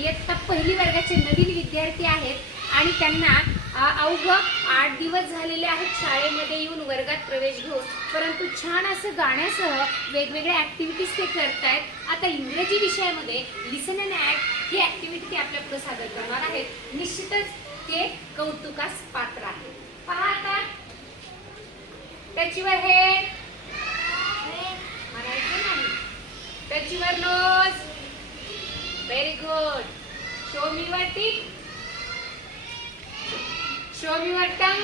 इयत्ता पहिली वर्गाचे नवीन विद्यार्थी आहेत आणि त्यांना अवघं आठ दिवस झालेले आहेत शाळेमध्ये येऊन वर्गात प्रवेश घेऊन. परंतु छान असं गाण्यासह वेगवेगळ्या ॲक्टिव्हिटीज ते करतायत. आता इंग्रजी विषयामध्ये लिसन अँड ॲक्ट ही ॲक्टिव्हिटी ते आपल्या पुढे सादर करणार आहेत. निश्चितच ते कौतुकास पात्र आहे. पहा आता. त्याच्यावर हे. म्हणायचं नाही. त्याच्यावर nose व्हेरी गुड शो मी वर tick show me your tongue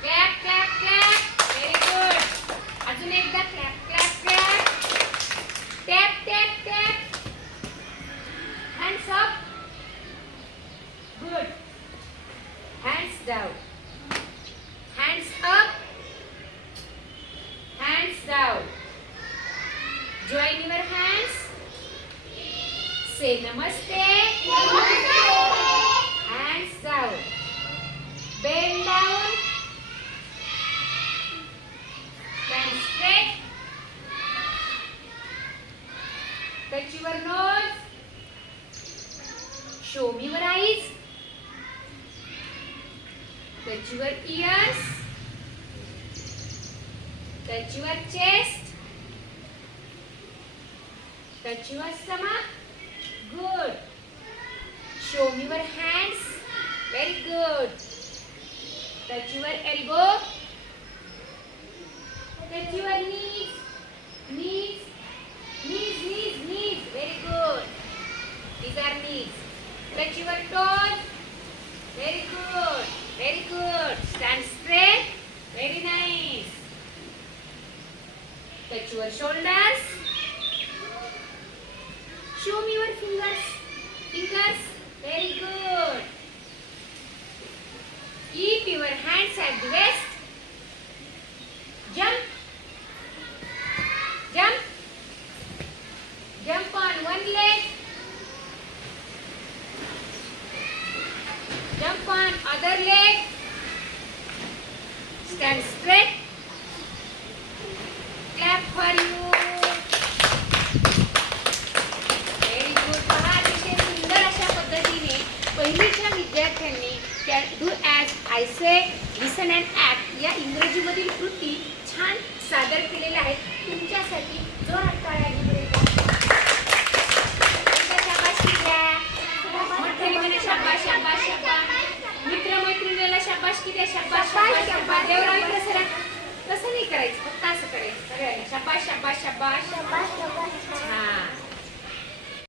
clap clap clap very good अजून एकदा clap clap clap tap tap tap hands up good hands down Say namaste. Namaste. Hands down. Bend down. Stand straight. Touch your nose. Show me your eyes. Touch your ears. Touch your chest. Touch your stomach. Good. Show me your hands. Very good. Touch your elbow. Touch your knees. Knees. Knees, knees, knees. Very good. These are knees. Touch your toes. Very good. Very good. Stand straight. Very nice. Touch your shoulders. Show me your fingers. Fingers. Very good. Keep your hands at the waist. Jump. Jump. Jump on one leg. Jump on other leg. Stand straight. Clap for you. विद्यार्थ्यांनी do as I say listen and act या इंग्रजीमधील कृती छान सादर केलेल्या आहेत. तुमच्यासाठी जोरात. मित्रमैत्रिणीला शाबासकी द्या शाबास शाबास शाबास देवराव सरा तसं नाही करायचं फक्त असं करायचं. सगळ्यांनी. शाबास शाबास शाबास. छान